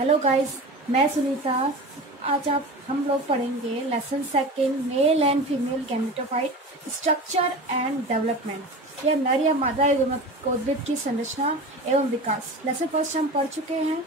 Hello guys, मैं सुनीता। आज आप हम लोग पढ़ेंगे lesson second, male and female gametophyte structure and development. यह नर या मादा उद्भिद की संरचना एवं विकास। लेसन फर्स्ट हम पढ़ चुके हैं,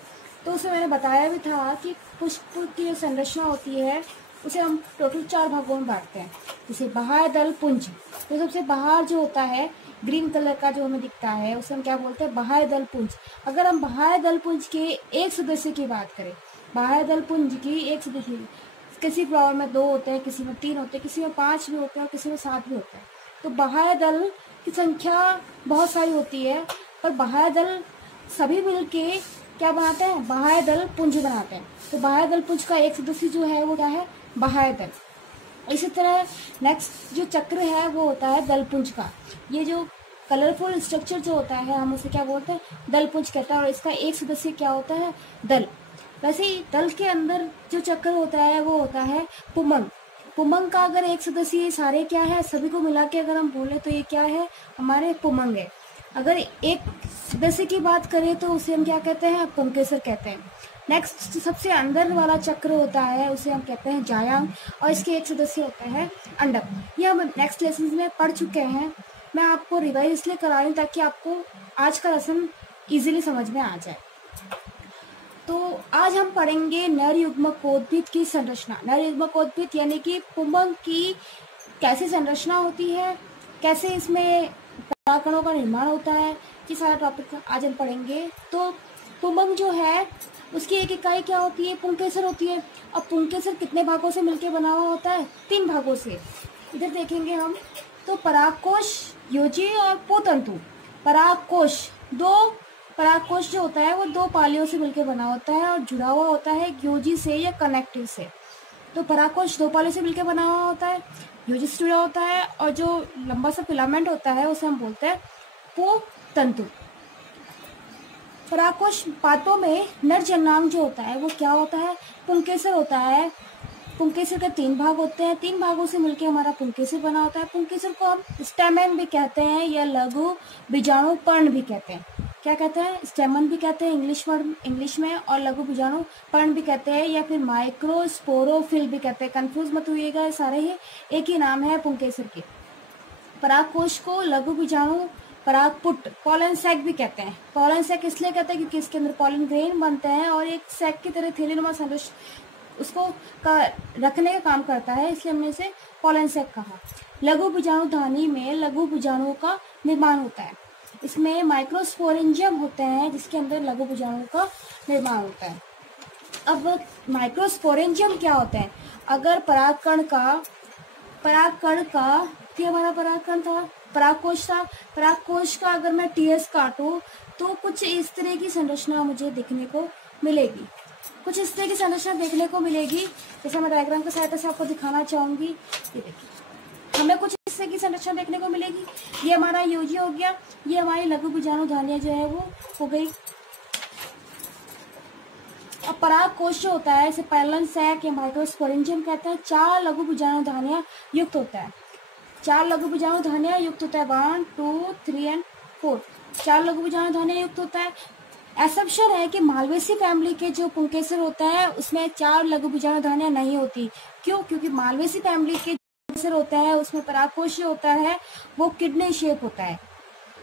तो उसमें मैंने बताया भी था कि पुष्प की जो संरचना होती है उसे हम टोटल 4 भागों में बांटते हैं। जैसे बाह्य दल पुंज, तो सबसे बाहर जो होता है ग्रीन कलर का जो हमें दिखता है उसे हम क्या बोलते हैं, बाह्य दल पुंज। अगर हम बाह्य दल पुंज के एक सदस्य की बात करें, बाह्य दल पुंज की एक सदस्य, किसी फ्लावर में 2 होते हैं, किसी में 3 होते हैं, किसी में 5 भी होते हैं और किसी में 7 भी होते हैं। तो बाह्य दल की संख्या बहुत सारी होती है, पर बाह्य दल सभी मिलके क्या बनाते हैं, बाह्य दल पुंज बनाते हैं। तो बाह्य दल पुंज का एक सदस्य जो है वो क्या है, बाह्य दल। इसी तरह नेक्स्ट जो चक्र है वो होता है दलपुंज का। ये जो कलरफुल स्ट्रक्चर जो होता है हम उसे क्या बोलते हैं, दलपुंज कहते हैं, और इसका एक सदस्य क्या होता है, दल। वैसे ही दल के अंदर जो चक्र होता है वो होता है पुमंग। पुमंग का अगर एक सदस्य, ये सारे क्या है, सभी को मिला के अगर हम बोले तो ये क्या है, हमारे पुमंग है। अगर एक सदस्य की बात करें तो उसे हम क्या कहते हैं, पुंकेसर कहते हैं। नेक्स्ट सबसे अंदर वाला चक्र होता है उसे हम कहते हैं जायांग, और इसके एक सदस्य होता है अंडक। ये हम नेक्स्ट लेसन में पढ़ चुके हैं। मैं आपको रिवाइज इसलिए करा रही हूँ ताकि आपको आज का लेसन इजीली समझ में आ जाए। तो आज हम पढ़ेंगे नर युग्मकोद्भिद की संरचना। नर युग्मकोद्भिद यानी कि पुंबंग की कैसी संरचना होती है, कैसे इसमें परागकणों का निर्माण होता है, ये सारा टॉपिक आज हम पढ़ेंगे। तो पुंबंग जो है उसकी एक इकाई क्या होती है, पुंकेसर होती है। अब पुंकेसर कितने भागों से मिलकर बना हुआ होता है, 3 भागों से। इधर देखेंगे हम तो परागकोश, योजी और पोतंतु। परागकोश, 2 परागकोश जो होता है वो 2 पालियों से मिलकर बना होता है और जुड़ा हुआ होता है योजी से या कनेक्टिव से। तो परागकोश 2 पालियों से मिलकर बना हुआ होता है, योजी से जुड़ा होता है, और जो लंबा सा फिलामेंट होता है उसे हम बोलते हैं पोतंतु। परागकोश पादपों में नर जननांग जो होता है वो क्या होता है, पुंकेसर होता है। पुंकेसर के 3 भाग होते हैं, 3 भागों से मिलकर हमारा पुंकेसर बना होता है। पुंकेसर को हम स्टेमन भी कहते हैं या लघु बीजाणु पर्ण भी कहते हैं। क्या कहते हैं, स्टेमन भी कहते हैं इंग्लिश में, और लघु बीजाणु पर्ण भी कहते हैं, या फिर माइक्रोस्पोरोफिल भी कहते हैं। कंफ्यूज मत होइएगा, सारे ही एक ही नाम है पुंकेसर के। परागकोश को लघु बीजाणु परागपुट, पॉलन सैक भी कहते हैं। पॉलन सैक इसलिए कहते हैं क्योंकि इसके अंदर पॉलन ग्रेन बनते हैं और एक सैक की तरह थैलीनुमा उसको रखने का काम करता है, इसलिए हमने इसे पॉलन सैक कहा। लघु बीजाणु धानी में लघु बीजाणुओं का निर्माण होता है। इसमें माइक्रोस्पोरेंजियम होते हैं जिसके अंदर लघु बीजाणुओं का निर्माण होता है। अब माइक्रोस्पोरेंजियम क्या होते हैं, अगर परागकण का ये हमारा परागकण था, परागकोश था, परागकोश का अगर मैं टीएस काटूं तो कुछ इस तरह की संरचना मुझे देखने को मिलेगी। कुछ इस तरह की संरचना देखने को मिलेगी, जैसे मैं डायग्राम की सहायता से आपको दिखाना चाहूंगी। ये देखिए, हमें कुछ इस तरह की संरचना देखने को मिलेगी। ये हमारा योजी हो गया, ये हमारी लघु बीजाणु धानियां जो है वो हो गई। अब परागकोश जो होता है इसे पॉलन सैक या माइक्रोस्पोरेंजियम कहते हैं। 4 लघु बीजाणु धानियां युक्त होता है। 4 लघु बीजाणु धानियां युक्त होता है, 1, 2, 3 एंड 4। 4 लघु बीजाणु धानियां युक्त होता है। एक्सेप्शन है कि मालवेसी फैमिली के जो पुंकेसर होता है उसमें 4 लघु बीजाणु धानियां नहीं होती। क्यों? क्योंकि मालवेसी फैमिली के पुंकेसर होता है उसमें परागकोश जो होता है वो किडनी शेप होता है।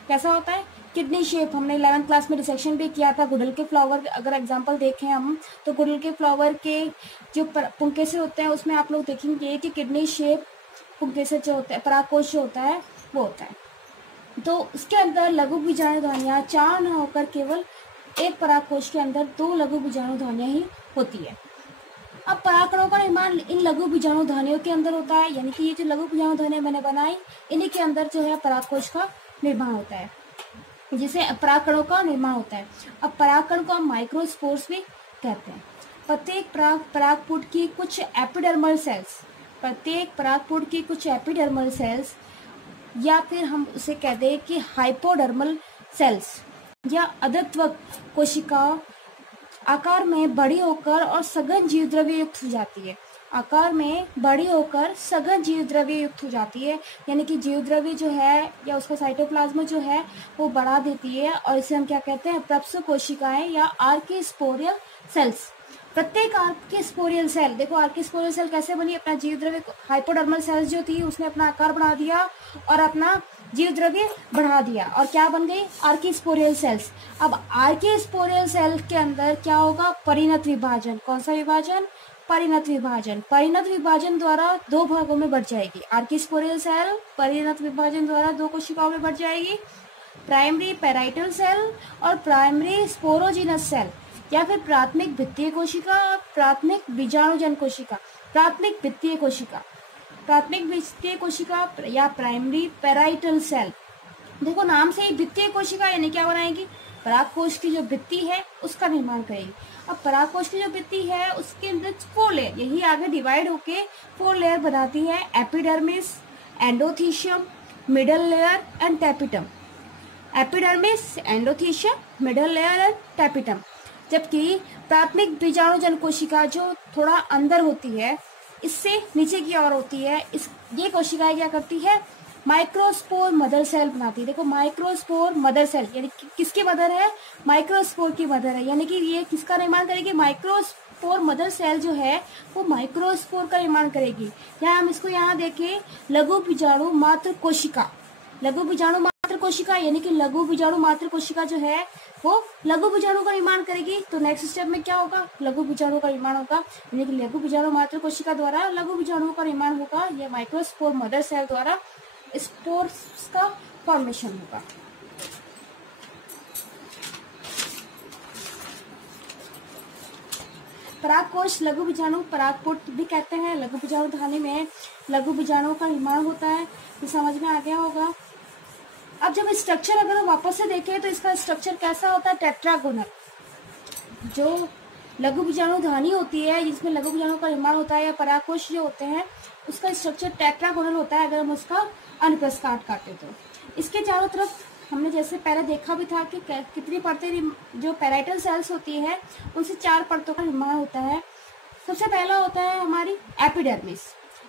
कैसा होता है? Kidney shape. हमने 11th क्लास में डिसेक्शन भी किया था। गुड़हल के फ्लावर अगर एग्जांपल देखें हम, तो गुड़हल के फ्लावर के जो पुंकेसर होते हैं उसमें आप लोग देखेंगे कि किडनी शेप पुंकेसर जो होता है, परागकोश जो होता है वो होता है। तो उसके अंदर लघु बीजाणु धानियां 4 न होकर केवल एक परागकोश के अंदर 2 लघु बीजाणु धानियां ही होती है। अब परागकणों का निर्माण इन लघु बीजाणु धानियों के अंदर होता है, यानी कि ये जो लघु बीजाणु धानियां मैंने बनाई इन्हीं के अंदर जो है परागकोश का निर्माण होता है, जिसे परागकणों का निर्माण होता है। अब परागकण को हम माइक्रोस्पोर्स भी कहते हैं। प्रत्येक परागपुट की कुछ एपिडर्मल सेल्स, या फिर हम उसे कह दें कि हाइपोडर्मल सेल्स या अधत्वक कोशिका आकार में बड़ी होकर और सघन जीव द्रव्य युक्त हो जाती है। आकार में बड़ी होकर सघन जीवद्रव्य युक्त हो जाती है, यानी कि जीवद्रव्य जो है या उसका साइटोप्लाज्म जो है वो बढ़ा देती है, और इसे हम क्या कहते हैं, प्रप्स कोशिकाएं या आर्किस्पोरियल सेल्स। प्रत्येक आर्किस्पोरियल सेल, देखो आर्किस्पोरियल सेल कैसे बनी, अपना जीवद्रव्य, हाइपोडर्मल सेल्स जो थी उसने अपना आकार बढ़ा दिया और अपना जीवद्रव्य बढ़ा दिया, और क्या बन गई, आर्किस्पोरियल सेल्स। अब आर्किस्पोरियल सेल के अंदर क्या होगा, परिणत विभाजन। कौन सा विभाजन, परिणत विभाजन। परिणत विभाजन द्वारा दो भागों में बढ़ जाएगी आर्किस्पोरियल सेल, परिणत विभाजन द्वारा दो कोशिकाओं में बढ़ जाएगी, प्राइमरी पेराइटल सेल और प्राइमरी स्पोरोजिनस सेल, या फिर प्राथमिक भित्तीय कोशिका, प्राथमिक बीजाणुजन कोशिका, प्राथमिक भित्तीय कोशिका, प्राथमिक भित्तीय कोशिका या प्राइमरी पेराइटल सेल। देखो नाम से ही भित्तीय कोशिका यानी क्या बनाएगी, परागकोश की जो भित्ति है उसका निर्माण करेगी। अब परागकोश की जो भित्ति है उसके अंदर 4 लेयर, यही आगे डिवाइड होके 4 लेयर बनाती है, epidermis, endothecium, middle layer and tapetum. Epidermis, endothecium, middle layer and tapetum. जबकि प्राथमिक बीजाणुजन कोशिका जो थोड़ा अंदर होती है, इससे नीचे की ओर होती है, ये कोशिकाएं क्या करती है, माइक्रोस्पोर मदर सेल बनाती है। देखो माइक्रोस्पोर मदर सेल यानी किसकी मदर है, माइक्रोस्पोर की मदर है, यानी कि ये किसका निर्माण करेगी, माइक्रोस्पोर मदर सेल जो है वो माइक्रोस्पोर का निर्माण करेगी। या हम इसको यहाँ देखें, लघु बीजाणु मात्र कोशिका, लघु बीजाणु मात्र कोशिका यानी कि लघु बीजाणु मात्र कोशिका जो है वो लघु बीजाणु का निर्माण करेगी। तो नेक्स्ट स्टेप में क्या होगा, लघु बीजाणु का निर्माण होगा, यानी कि लघु बीजाणु मात्र कोशिका द्वारा लघु बीजाणु का निर्माण होगा, यह माइक्रोस्पोर मदर सेल द्वारा स्पोर्स का फॉर्मेशन होगा। परागकोश लघु बीजाणु परागपुट भी कहते हैं, लघु बीजाणु धानी में लघु बीजाणु का निर्माण होता है, ये समझ में आ गया होगा। अब जब स्ट्रक्चर अगर हम वापस से देखें तो इसका स्ट्रक्चर कैसा होता है, टेट्रागोनल। जो लघु बीजाणु धानी होती है जिसमें लघु बीजाणु का निर्माण होता है या परागकोश जो होते हैं उसका स्ट्रक्चर टेट्रागोनल होता है। अगर हम उसका अनुप्रस्थ काटे तो इसके चारों तरफ हमने जैसे पहले देखा भी था कि कितनी परतें, जो पेराइटल सेल्स होती है उनसे 4 परतों का निर्माण होता है। सबसे पहला होता है हमारी एपिडर्मिस।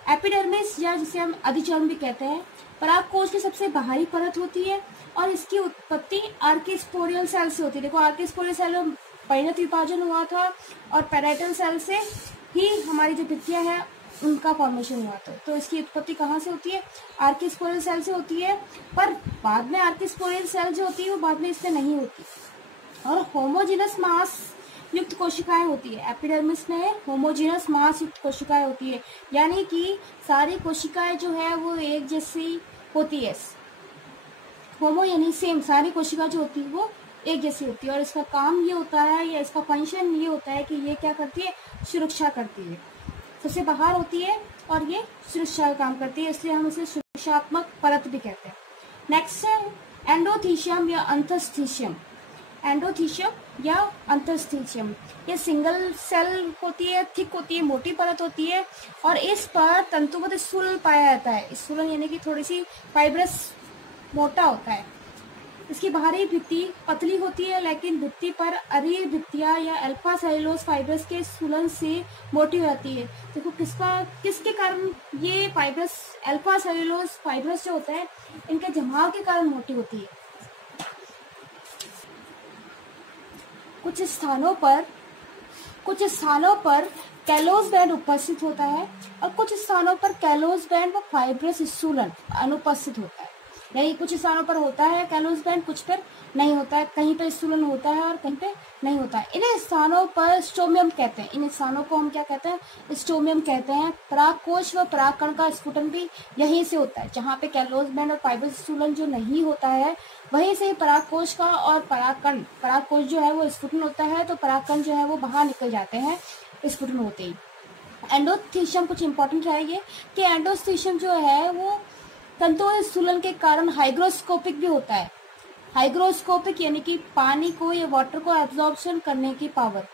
एपिडर्मिस या जिसे हम अधिचर्म भी कहते हैं, परागकोश की सबसे बाहरी परत होती है और इसकी उत्पत्ति आर्किस्पोरियल सेल से होती है। देखो आर्किस्पोरियल सेल में परिणत विभाजन हुआ था और पेराइटल सेल से ही हमारी जो भित्तियां हैं उनका फॉर्मेशन हुआ था। तो इसकी उत्पत्ति कहाँ से होती है, आर्किस्पोरियल सेल से होती है, पर बाद में आर्किस्पोरियल सेल जो होती है वो बाद में इसमें नहीं होती और होमोजिनस मास युक्त कोशिकाएं होती है। एपिडर्मिस में होमोजिनस मास युक्त कोशिकाएं होती है, यानी कि सारी कोशिकाएं जो है वो एक जैसी होती है। होमो यानी सेम, सारी कोशिका जो होती है वो एक जैसी होती है और इसका काम ये होता है या इसका फंक्शन ये होता है कि ये क्या करती है, सुरक्षा करती है। सबसे बाहर होती है और ये सुरक्षा का काम करती है, इसलिए हम इसे सुरक्षात्मक परत भी कहते हैं। नेक्स्ट है एंडोथीशियम या अंतस्थीशियम। एंडोथीशियम या अंतस्थीशियम ये सिंगल सेल होती है, थिक होती है, मोटी परत होती है और इस पर तंतुबद्ध स्थूलन पाया जाता है। स्थूलन यानी कि थोड़ी सी फाइब्रस मोटा होता है। इसकी बाहरी भित्ति पतली होती है लेकिन भित्ति पर अरीय भित्तियां या अल्फा सेलुलोज फाइब्रस के स्थूलन से मोटी हो जाती है। देखो किसके कारण ये फाइब्रस, अल्फा सेलुलोज फाइब्रस जो होता है इनके जमाव के कारण मोटी होती है। कुछ स्थानों पर कैलोज बैंड उपस्थित होता है और कुछ स्थानों पर कैलोज बैंड व फाइब्रस स्थूलन अनुपस्थित होता है। यानी कुछ स्थानों पर होता है कैलोज बैंड, कुछ पर नहीं होता है, कहीं पर स्थूलन होता है और कहीं पे नहीं होता है। इन्हें स्थानों पर स्टोमियम कहते हैं। इन स्थानों को हम क्या कहते हैं, स्टोमियम कहते हैं। परागकोश व परागकण का स्फुटन भी यहीं से होता है, जहाँ पे कैलोज बैंड और फाइब्रस स्थूलन जो नहीं होता है वहीं से परागकोश का और परागकोश जो है वो स्फुटन होता है, तो परागकण जो है वो बाहर निकल जाते हैं स्फुटन होते ही। एंडोथीशियम कुछ इंपॉर्टेंट रहेंगे कि एंडोथीशियम जो है वो तंतुओं स्थूलन के कारण हाइग्रोस्कोपिक भी होता है। हाइग्रोस्कोपिक यानी कि पानी को या वाटर को एब्जॉर्प्शन करने की पावर।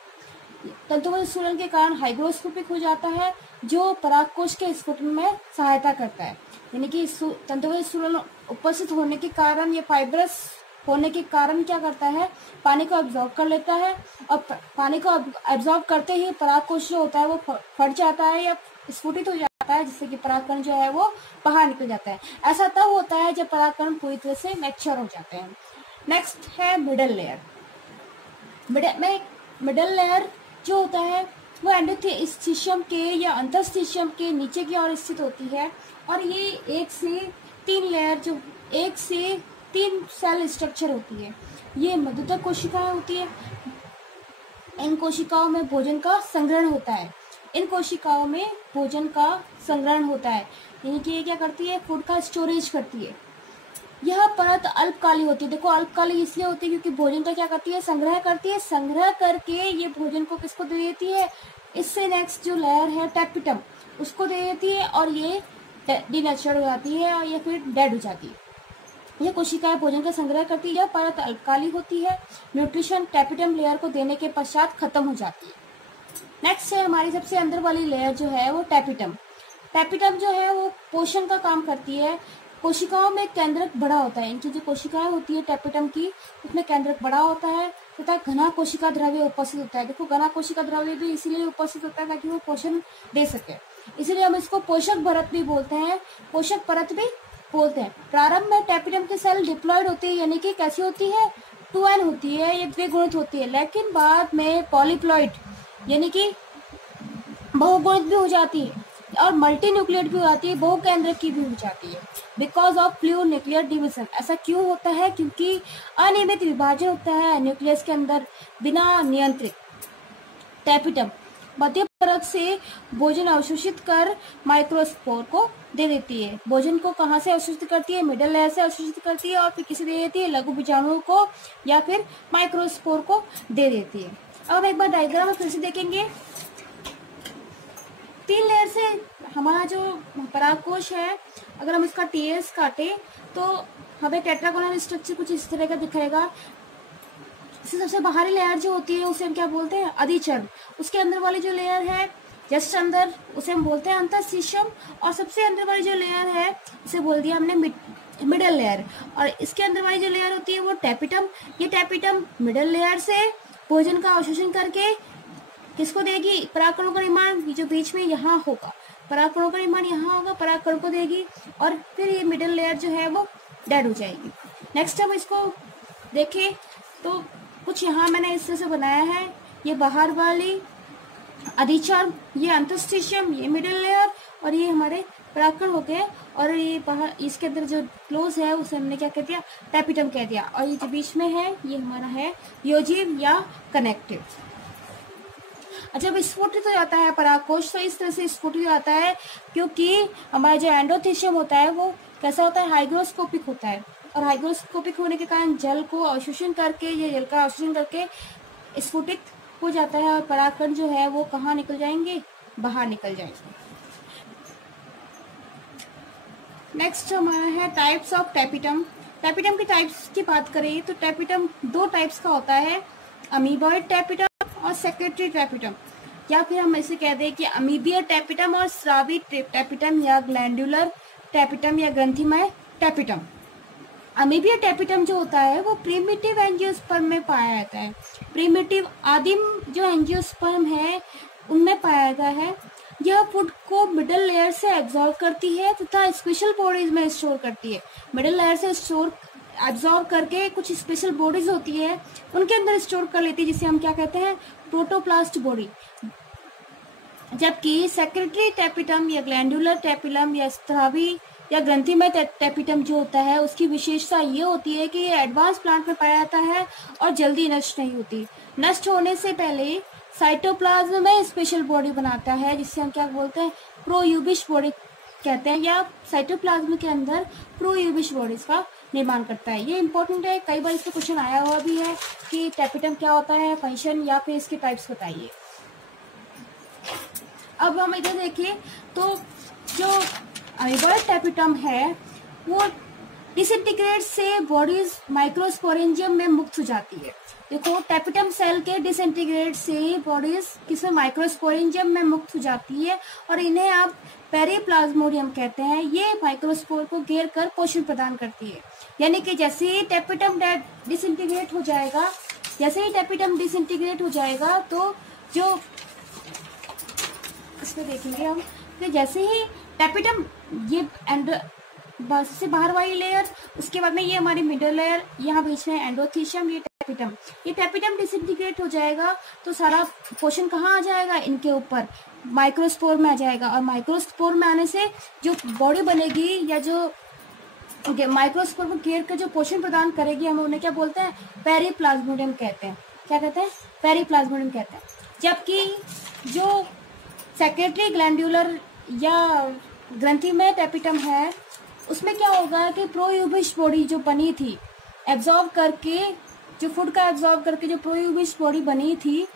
तंतुओं स्थूलन के कारण हाइग्रोस्कोपिक हो जाता है जो परागकोश के स्फुटन में सहायता करता है। यानी कि तंतुओं स्थूलन उपस्थित होने के कारण ये फाइब्रस होने के कारण क्या करता है, पानी को एब्जॉर्ब कर लेता है, और पानी को एब्जॉर्ब करते ही परागकोश जो होता है वो फट जाता है या स्फुटित हो जाता है, जिससे कि परागकण जो है वो बाहर निकल जाता है। ऐसा तब होता है जब परागकण पूरी तरह से मैच्योर हो जाते हैं। नेक्स्ट है मिडल लेयर। मिडल लेयर जो होता है वो एंडोथेलियम के या अंतःस्थीशियम के नीचे की ओर स्थित होती है, और ये 1 से 3 लेयर जो 1 से 3 सेल स्ट्रक्चर होती है। ये मधुतक कोशिकाएं होती है। इन कोशिकाओं में भोजन का संग्रहण होता है। यानी कि ये क्या करती है, फूड का स्टोरेज करती है। यह परत अल्पकाली होती है। देखो अल्पकाली इसलिए होती है क्योंकि भोजन का क्या करती है, संग्रह करती है। संग्रह करके ये भोजन को किसको दे देती है, इससे नेक्स्ट जो लेयर है टैपिटम उसको दे देती है, और ये डिनेचर्ड हो जाती है और ये फिर डेड हो जाती है। यह कोशिकाएं भोजन का संग्रह करती है। यह परत अल्पकाली होती है। न्यूट्रिशन टैपिटम लेयर को देने के पश्चात खत्म हो जाती है। नेक्स्ट है हमारी सबसे अंदर वाली लेयर जो है वो टैपिटम। टैपिटम जो है वो पोषण का काम करती है। कोशिकाओं में केंद्रक बड़ा होता है। इनकी जो कोशिकाएं होती है टैपिटम की, उसमें केंद्रक बड़ा होता है तथा घना कोशिका द्रव्य उपस्थित होता है। देखो घना कोशिका द्रव्य भी इसीलिए उपस्थित होता है ताकि वो पोषण दे सके, इसलिए हम इसको पोषक परत भी बोलते हैं, पोषक परत भी बोलते हैं। प्रारंभ में टैपिटम की सेल डिप्लॉयड होती है, यानी कि कैसी होती है, 2n होती है, ये द्विगुणित होती है। लेकिन बाद में पॉलीप्लॉइड यानी कि बहुगुणित भी हो जाती है, और मल्टी न्यूक्लियट भी हो जाती है, बहुकेंद्रक की भी हो जाती है। Because of fluid nuclear division. ऐसा क्यों होता है, क्योंकि अनियमित विभाजन होता है न्यूक्लियस के अंदर बिना नियंत्रित। टैपिटम मध्य परत से भोजन अवशोषित कर माइक्रोस्पोर को दे देती है। भोजन को कहाँ से अवशोषित करती है, मिडल लेयर से अवशोषित करती है, और फिर किसे दे देती है, लघु बीजाणुओं को या फिर माइक्रोस्पोर को दे देती है। अब एक बार डायग्राम में फिर से देखेंगे। 3 लेयर से हमारा जो परागकोश है, अगर हम इसका टीएस काटे तो हमें टेट्रागोनल स्ट्रक्चर कुछ इस तरह का दिखेगा। सबसे बाहरी लेयर जो होती है उसे हम क्या बोलते हैं, अधिचर्म। उसके अंदर वाली जो लेयर है जस्ट अंदर, उसे हम बोलते हैं अंतःस्थीशियम, और सबसे अंदर वाली जो लेयर है उसे बोल दिया हमने मिडल लेयर, और इसके अंदर वाली जो लेयर होती है वो टैपिटम। ये टैपिटम मिडल लेयर से भोजन का अवशोषण करके किसको देगी, परागकणों का निर्माण जो बीच में यहाँ होगा, परागकणों का निर्माण यहाँ होगा, परागकण को देगी, और फिर ये मिडल लेयर जो है वो डेड हो जाएगी। नेक्स्ट हम इसको देखें तो कुछ यहाँ मैंने इस तरह से बनाया है। ये बाहर वाली अधिचर्म, ये अंतःस्थीशियम, ये मिडल लेयर, और ये हमारे परागकण हो गए, और ये बाहर इसके अंदर जो क्लोज है उसे हमने क्या कह दिया, टैपिटम कह दिया, और ये जो बीच में है ये हमारा है योजिव या कनेक्टिव। जब स्फुटित हो जाता है परागकोश तो इस तरह से स्फुटित हो जाता है क्योंकि हमारा जो एंडोथेलियम होता है वो कैसा होता है, हाइग्रोस्कोपिक होता है, और हाइग्रोस्कोपिक होने के कारण जल को अवशोषण करके, ये जल का अवशोषण करके स्फुटित हो जाता है, और परागकण जो है वो कहाँ निकल जाएंगे, बाहर निकल जाएंगे। नेक्स्ट हमारा है टाइप्स ऑफ टैपिटम। टैपिटम की टाइप्स की बात करें तो टैपिटम 2 टाइप्स का होता है, अमीबॉइड टैपिटम और सेक्रेटरी टैपिटम, या फिर हम ऐसे कह दें कि अमीबियर टैपिटम और स्रावी टैपिटम, या ग्लैंडुलर टैपिटम या ग्रंथिमय टैपिटम। अमीबियर टैपिटम जो होता है वो प्रिमिटिव एंजियोस्पर्म में पाया जाता है। प्रिमिटिव आदिम जो एंजियोस्पर्म है उनमें पाया जाता है। यह फूड को मिडल लेयर से एब्जॉर्ब करती है तथा स्पेशल बॉडीज में स्टोर करती है। मिडल लेयर से स्टोर एब्जॉर्ब करके कुछ स्पेशल बॉडीज होती है उनके अंदर स्टोर कर लेती है, जिसे हम क्या कहते हैं, प्रोटोप्लास्ट बॉडी। जबकि सेक्रेटरी टैपिटम या ग्लैंडुलर टैपिटम या स्रावी या ग्रंथिमय टैपिटम जो होता है उसकी विशेषता ये होती है कि ये एडवांस प्लांट में पाया जाता है और जल्दी नष्ट नहीं होती। नष्ट होने से पहले साइटोप्लाज्म में स्पेशल बॉडी बनाता है, जिससे हम क्या बोलते हैं, प्रोयूबिश बॉडी कहते हैं, या साइटोप्लाज्म के अंदर प्रोयूबिश बॉडीज का निर्माण करता है। ये इंपॉर्टेंट है, कई बार इससे क्वेश्चन आया हुआ भी है कि टैपिटम क्या होता है, फंक्शन या फिर इसके टाइप्स बताइए। अब हम इधर देखिए तो जो अमीबॉइड टैपिटम है वो डिसइंटीग्रेट से बॉडीज माइक्रोस्पोरेंजियम में मुक्त हो जाती है। देखो टेपिटम सेल के डिसइंटीग्रेट से बॉडीज किसमें माइक्रोस्पोरेंजियम में मुक्त हो जाती है और इन्हें आप पेरिप्लाज्मोडियम कहते हैं। ये माइक्रोस्पोर को घेर कर पोषण प्रदान करती है। यानी कि जैसे ही टेपिटम डिसइंटीग्रेट हो जाएगा, तो जो इसमें देखेंगे हम कि जैसे ही टेपिटम ये बस से बाहर वाली लेयर, उसके बाद में ये हमारी मिडल लेयर, यहाँ बीच में एंडोथीशियम, ये टेपिटम डिसइंटीग्रेट हो जाएगा तो सारा पोषण कहाँ आ जाएगा, इनके ऊपर माइक्रोस्पोर में आ जाएगा। और माइक्रोस्पोर में आने से जो बॉडी बनेगी या जो माइक्रोस्पोर को घेर कर जो पोषण प्रदान करेगी, हम उन्हें क्या बोलते हैं, पेरिप्लाज्मोडियम कहते हैं। क्या कहते हैं, पेरिप्लाज्मोडियम कहते हैं। जबकि जो सेक्रेटरी ग्लैंडुलर या ग्रंथि में टेपिटम है, उसमें क्या होगा कि प्रोयूबिश बॉडी जो बनी थी, एब्जॉर्ब करके जो फूड का एब्जॉर्ब करके जो प्रोयूबिश बॉडी बनी थी,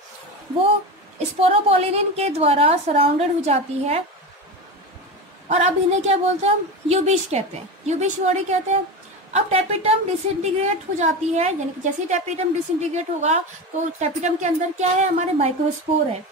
वो स्पोरोपोलिनिन के द्वारा सराउंडेड हो जाती है। और अब इन्हें क्या बोलते हैं, हम यूबिश कहते हैं, यूबिश बॉडी कहते हैं। अब टेपिटम डिसइंटीग्रेट हो जाती है, यानी कि जैसे ही टेपिटम डिसइंटीग्रेट होगा तो टेपिटम के अंदर क्या है, हमारे माइक्रोस्पोर है,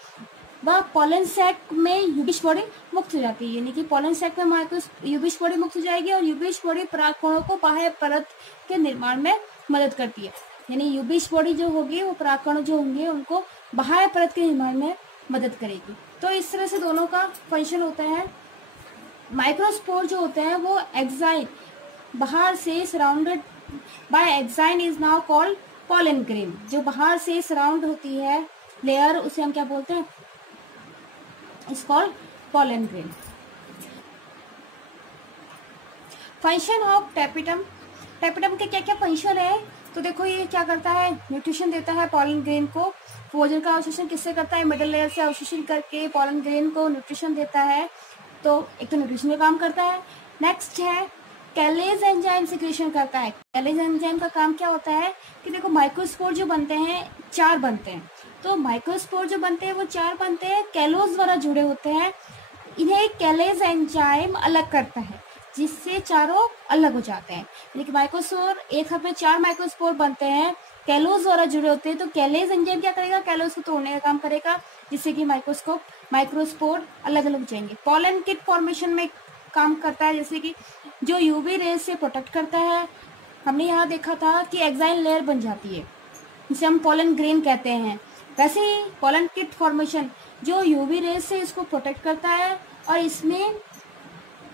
वह पोलन सैक में यूबिश बॉडी मुक्त हो जाती है। यानी कि पोलन सैक में यूबिश बॉडी मुक्त हो जाएगी और यूबिश बॉडी परागकणों को बाह्य परत के निर्माण में मदद करती है। यानी यूबिश बॉडी जो होगी वो परागकण जो होंगे उनको बाह्य परत के निर्माण में मदद करेगी। तो इस तरह से दोनों का फंक्शन होता है। माइक्रोस्पोर जो होते हैं वो एक्साइन, बाहर से surrounded by exine is now called pollen grain. जो बाहर से सराउंड होती है लेयर, उसे हम क्या बोलते हैं, is called pollen grain. Function of tapetum, tapetum के क्या क्या फंक्शन है, तो देखो ये क्या करता है, न्यूट्रिशन देता है पोलन ग्रेन को। भोजन का अवशोषण किससे करता है, मिडल लेयर से अवशोषण करके पोलन ग्रेन को न्यूट्रिशन देता है। तो एक तो न्यूट्रिशन का काम करता है। नेक्स्ट है कैलेज एंजाइम सिक्रेशन करता है। कैलेज एंजाइम का काम क्या होता है कि देखो माइक्रोस्पोर जो बनते हैं 4 बनते हैं, तो माइक्रोस्पोर जो बनते हैं वो 4 बनते हैं, कैलोज द्वारा जुड़े होते हैं। इन्हें कैलेज एंजाइम अलग करता है, जिससे चारों अलग हो जाते हैं। यानी कि माइक्रोस्पोर, एक हाथ में 4 माइक्रोस्पोर बनते हैं, कैलोज द्वारा जुड़े होते हैं। तो कैलेज एंजाइम क्या करेगा, कैलोज को तोड़ने का काम करेगा, जिससे कि माइक्रोस्पोर अलग अलग हो जाएंगे। पोलन किट फॉर्मेशन में काम करता है, जैसे कि जो यूवी रेज से प्रोटेक्ट करता है। हमने यहाँ देखा था कि एक्साइन लेयर बन जाती है, जिसे हम पोलन ग्रेन कहते हैं। वैसे ही पोलन किट फॉर्मेशन जो यूवी रेज से इसको प्रोटेक्ट करता है, और इसमें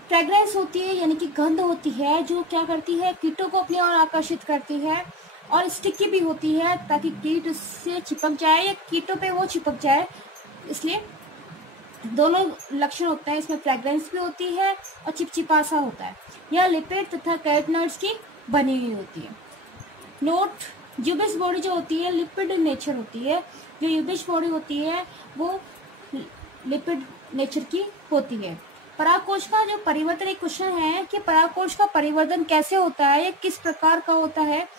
फ्रेग्रेंस होती है, यानी कि गंध होती है, जो क्या करती है, कीटों को अपनी ओर आकर्षित करती है। और स्टिकी भी होती है, ताकि कीट उससे चिपक जाए या कीटों पे वो चिपक जाए। इसलिए दोनों लक्षण होते हैं, इसमें फ्रेग्रेंस भी होती है और चिपचिपा सा होता है। यह लिपिड तथा कैरोटिनॉइड्स की बनी हुई होती है। नोट, यूबिश बॉडी जो होती है लिपिड नेचर होती है। जो यूबिश बॉडी होती है वो लिपिड नेचर की होती है। परागकोश का जो परिवर्तन, एक क्वेश्चन है कि परागकोश का परिवर्तन कैसे होता है, किस प्रकार का होता है।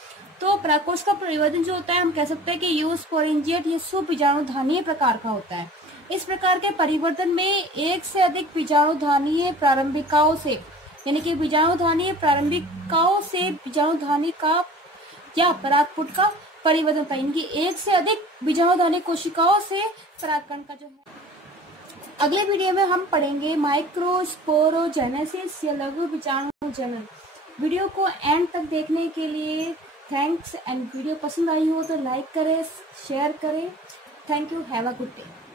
तो परागकोश का परिवर्तन जो होता है, हम कह सकते हैं कि यूस्पोरेंजिएट, ये सुबीजाणुधानीय प्रकार का होता है। इस प्रकार के परिवर्तन में एक से अधिक बीजाणुधानीय प्रारंभिकाओं से, यानी कि बीजाणुधानीय प्रारंभिकाओं से बीजाणुधानी का या परागपुट का परिवर्तन होता है। इनकी एक से अधिक बीजाणुधानी कोशिकाओं से परागकण का जो है। अगले वीडियो में हम पढ़ेंगे माइक्रोस्पोरोजेनेसिस या लघु बीजाणु जनन। वीडियो को एंड तक देखने के लिए थैंक्स। एंड वीडियो पसंद आई हो तो लाइक करें, शेयर करें। Thank you, have a good day.